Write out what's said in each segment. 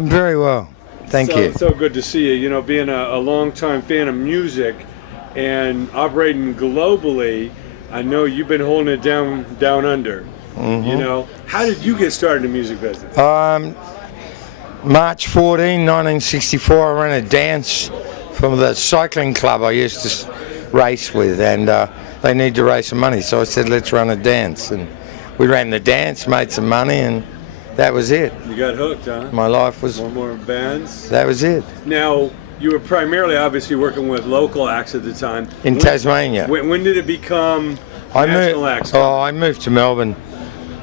I'm very well. Thank you. So good to see you. You know, being a longtime fan of music and operating globally, I know you've been holding it down under. Mm-hmm. You know, how did you get started in the music business? March 14, 1964, I ran a dance from the cycling club I used to race with, and they need to raise some money, so I said, let's run a dance. And we ran the dance, made some money, and that was it. You got hooked, huh? My life was... More bands? That was it. Now, you were primarily, obviously, working with local acts at the time. In Tasmania. When did it become national acts? I moved to Melbourne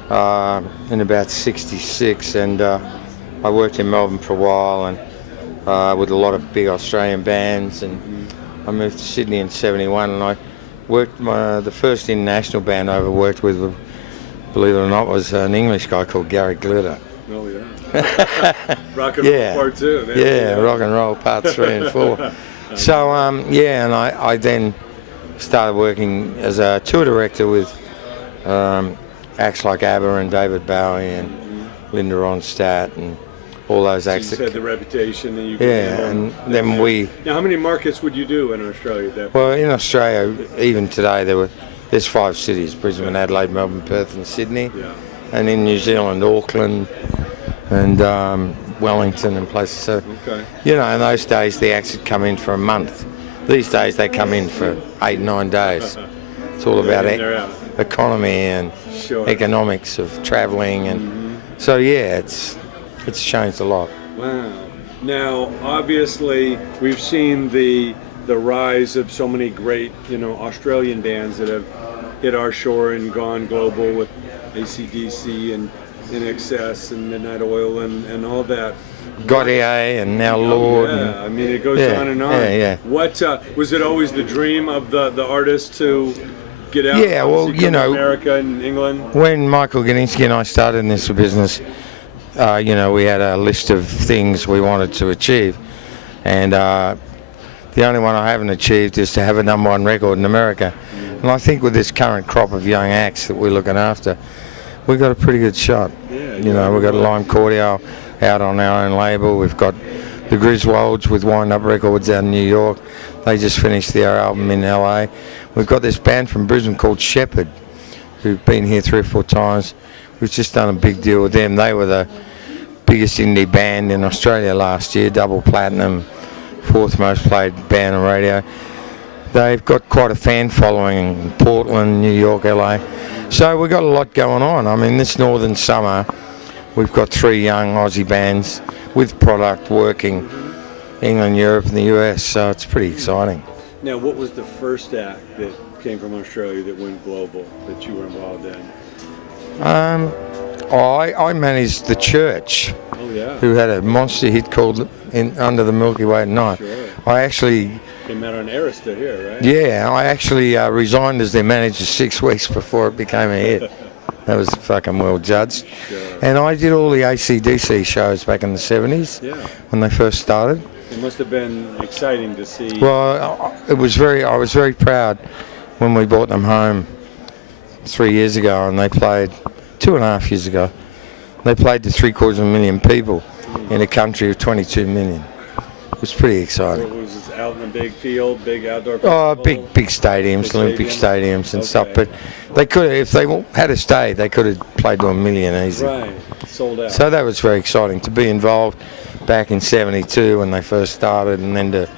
in about 66, and I worked in Melbourne for a while, and with a lot of big Australian bands, and I moved to Sydney in 71, and I worked the first international band I ever worked with, believe it or not, was an English guy called Gary Glitter. Oh yeah. Rock and roll part 2. Yeah, rock and roll part 3 and 4. So and I then started working as a tour director with acts like ABBA and David Bowie and Linda Ronstadt and all those acts. You had the reputation that you and then we... Now, how many markets would you do in Australia at that point? Well, in Australia, even today, there's 5 cities: Brisbane, Adelaide, Melbourne, Perth and Sydney. Yeah. And in New Zealand, Auckland and Wellington and places. So, you know, in those days, the acts would come in for a month. These days, they come in for 8-9 days. It's all about economy and economics of travelling, and so yeah, it's changed a lot. Wow. Now, obviously, we've seen the rise of so many great, you know, Australian bands that have hit our shore and gone global with AC/DC and INXS and Midnight Oil and all that. Gaudier and now Lord. Yeah, I mean, it goes on and on. Yeah. What was it always the dream of the artist to get out? Yeah, well, you know, America and England. When Michael Ginninsky and I started in this business, you know, we had a list of things we wanted to achieve, and the only one I haven't achieved is to have a #1 record in America. And I think with this current crop of young acts that we're looking after, we've got a pretty good shot. You know, we've got Lime Cordial out on our own label. We've got the Griswolds with Wind Up Records out in New York. They just finished their album in LA. We've got this band from Brisbane called Shepherd, who've been here 3 or 4 times. We've just done a big deal with them. They were the biggest indie band in Australia last year, double platinum, 4th most played band on radio. They've got quite a fan following in Portland, New York, LA. So we've got a lot going on. I mean, this northern summer, we've got 3 young Aussie bands with product working England, Europe and the US, so it's pretty exciting. Now, what was the first act that came from Australia that went global that you were involved in? I managed the Church, who had a monster hit called Under the Milky Way at Night. Sure. I actually... Came out on Arista here, right? Yeah, I actually resigned as their manager 6 weeks before it became a hit. That was fucking well judged. Sure. And I did all the AC/DC shows back in the 70s when they first started. It must have been exciting to see. Well, I was very proud when we brought them home 3 years ago, and they played 2.5 years ago. They played to 750,000 people in a country of 22 million. It was pretty exciting. So it was out in a big field, big outdoor festival? Big stadiums, Olympic stadiums and stuff. But they could, if they had stayed, they could have played to 1 million easy. Right, sold out. So that was very exciting to be involved back in '72 when they first started, and then to,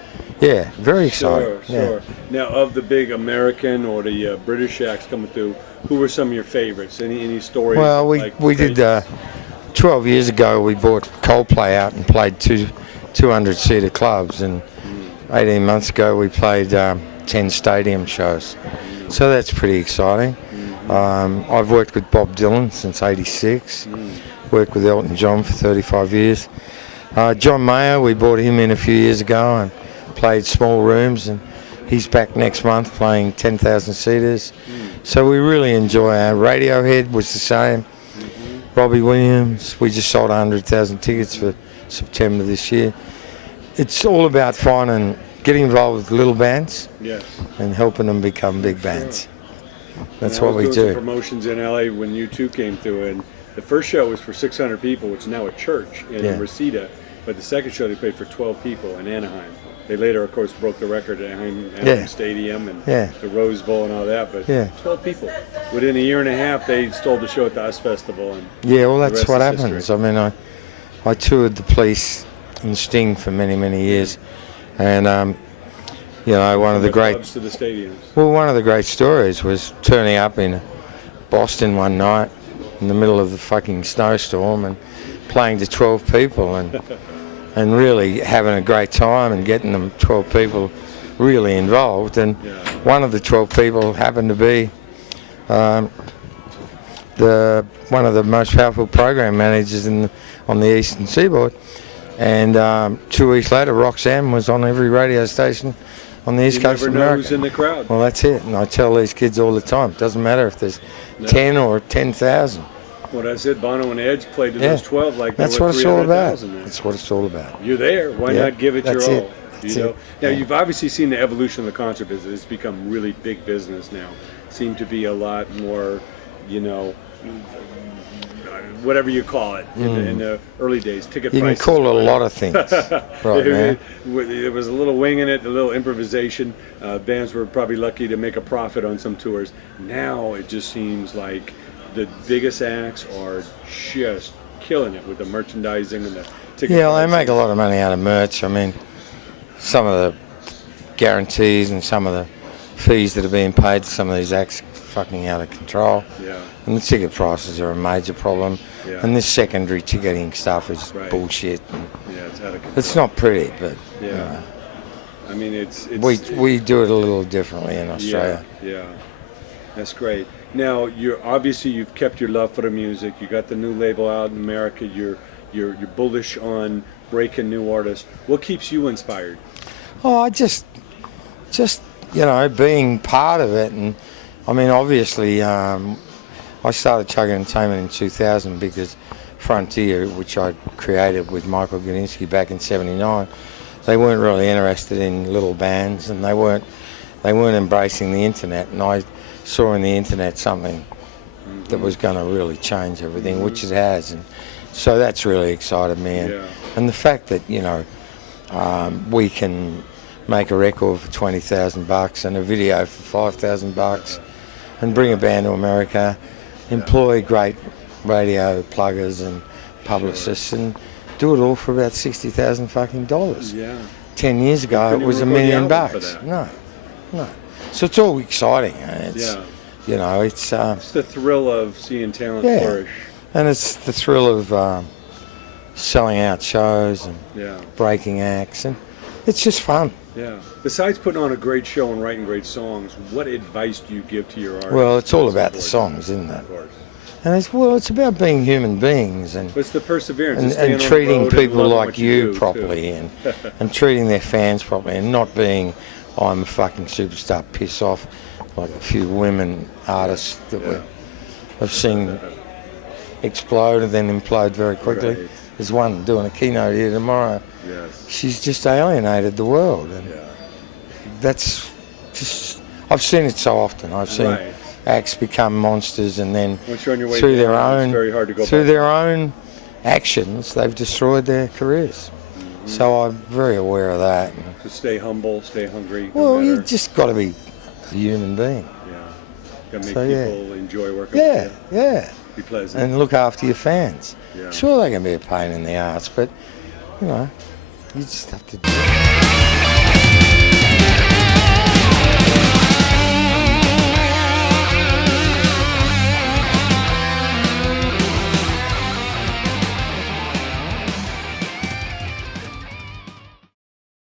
very exciting. Sure. Now, of the big American or the British acts coming through, who were some of your favorites? Any stories? Well, we did 12 years ago. We brought Coldplay out and played 200-seater clubs, and 18 months ago we played 10 stadium shows. So that's pretty exciting. I've worked with Bob Dylan since '86. Worked with Elton John for 35 years. John Mayer, we brought him in a few years ago and played small rooms, and he's back next month playing 10,000 seaters. So we really enjoy our Radiohead was the same. Robbie Williams, we just sold 100,000 tickets for September this year. It's all about finding, getting involved with little bands and helping them become big bands. That's what we do. Some promotions in LA when U2 came through, and the first show was for 600 people, which is now a church in Reseda. but the second show they played for 12 people in Anaheim. They later, of course, broke the record at Anaheim Stadium and the Rose Bowl and all that. But 12 people. Within a year and a half, they stole the show at the US Festival. And well, that's what happens. I mean, I toured the Police and Sting for many, many years, and you know, one of the great clubs to the stadiums. Well, one of the great stories was turning up in Boston one night in the middle of the fucking snowstorm and playing to 12 people and really having a great time and getting them 12 people really involved. And one of the 12 people happened to be one of the most powerful program managers on the Eastern Seaboard. And 2 weeks later, Roxanne was on every radio station on the East Coast of America. Who's in the crowd. Well, that's it. And I tell these kids all the time, it doesn't matter if there's 10 or 10,000. Well, that's it. Bono and Edge played to those 12 like that's there were what it's all about. 300,000 there. That's what it's all about. You're there. Why not give it your all? That's You know? it. Now, you've obviously seen the evolution of the concert business. It's become really big business now. Seem to be a lot more, you know, whatever you call it in the early days. Ticket You can prices. call it a lot of things. Right, man. There was a little wing in it, a little improvisation. Bands were probably lucky to make a profit on some tours. Now it just seems like the biggest acts are just killing it with the merchandising and the ticket Yeah, prices. they make a lot of money out of merch. I mean, some of the guarantees and some of the fees that are being paid to some of these acts are fucking out of control. Yeah. And the ticket prices are a major problem. Yeah. And this secondary ticketing stuff is bullshit. And Yeah, it's out of control. it's not pretty, but Yeah. I mean, it's we do it a little differently in Australia. Yeah, that's great. Now, you've kept your love for the music. You got the new label out in America. You're bullish on breaking new artists. What keeps you inspired? Oh, I just you know, being part of it, and I mean, obviously, I started CHUGG Entertainment in 2000 because Frontier, which I created with Michael Gudinski back in '79, they weren't really interested in little bands, and they weren't embracing the internet, and I saw in the internet something that was going to really change everything, which it has, and so that's really excited me. And the fact that, you know, we can make a record for $20,000 and a video for $5,000 and bring a band to America, employ great radio pluggers and publicists, and do it all for about $60,000 fucking dollars. 10 years ago it was $1 million. No. So it's all exciting. It's, you know, it's the thrill of seeing talent flourish. And it's the thrill of selling out shows and breaking acts, and it's just fun. Yeah. Besides putting on a great show and writing great songs, what advice do you give to your artists? Well, it's all about the songs, isn't it? Of course. And it's about being human beings and It's the perseverance. and treating people like what you do, properly too. and treating their fans properly, and not being, I'm a fucking superstar, piss off, like a few women artists that I've seen explode and then implode very quickly. Right. There's one doing a keynote here tomorrow. Yes. She's just alienated the world, and that's just, I've seen it so often. I've seen acts become monsters, and then Once you're on your way through down, their own it's very hard to go through back. their own actions, they've destroyed their careers. So I'm very aware of that. So stay humble, stay hungry. Well, you just got to be a human being. Got to make So, people enjoy working with you. Yeah. Be pleasant. And look after your fans. Yeah. Sure, they can be a pain in the ass, but you know, you just have to.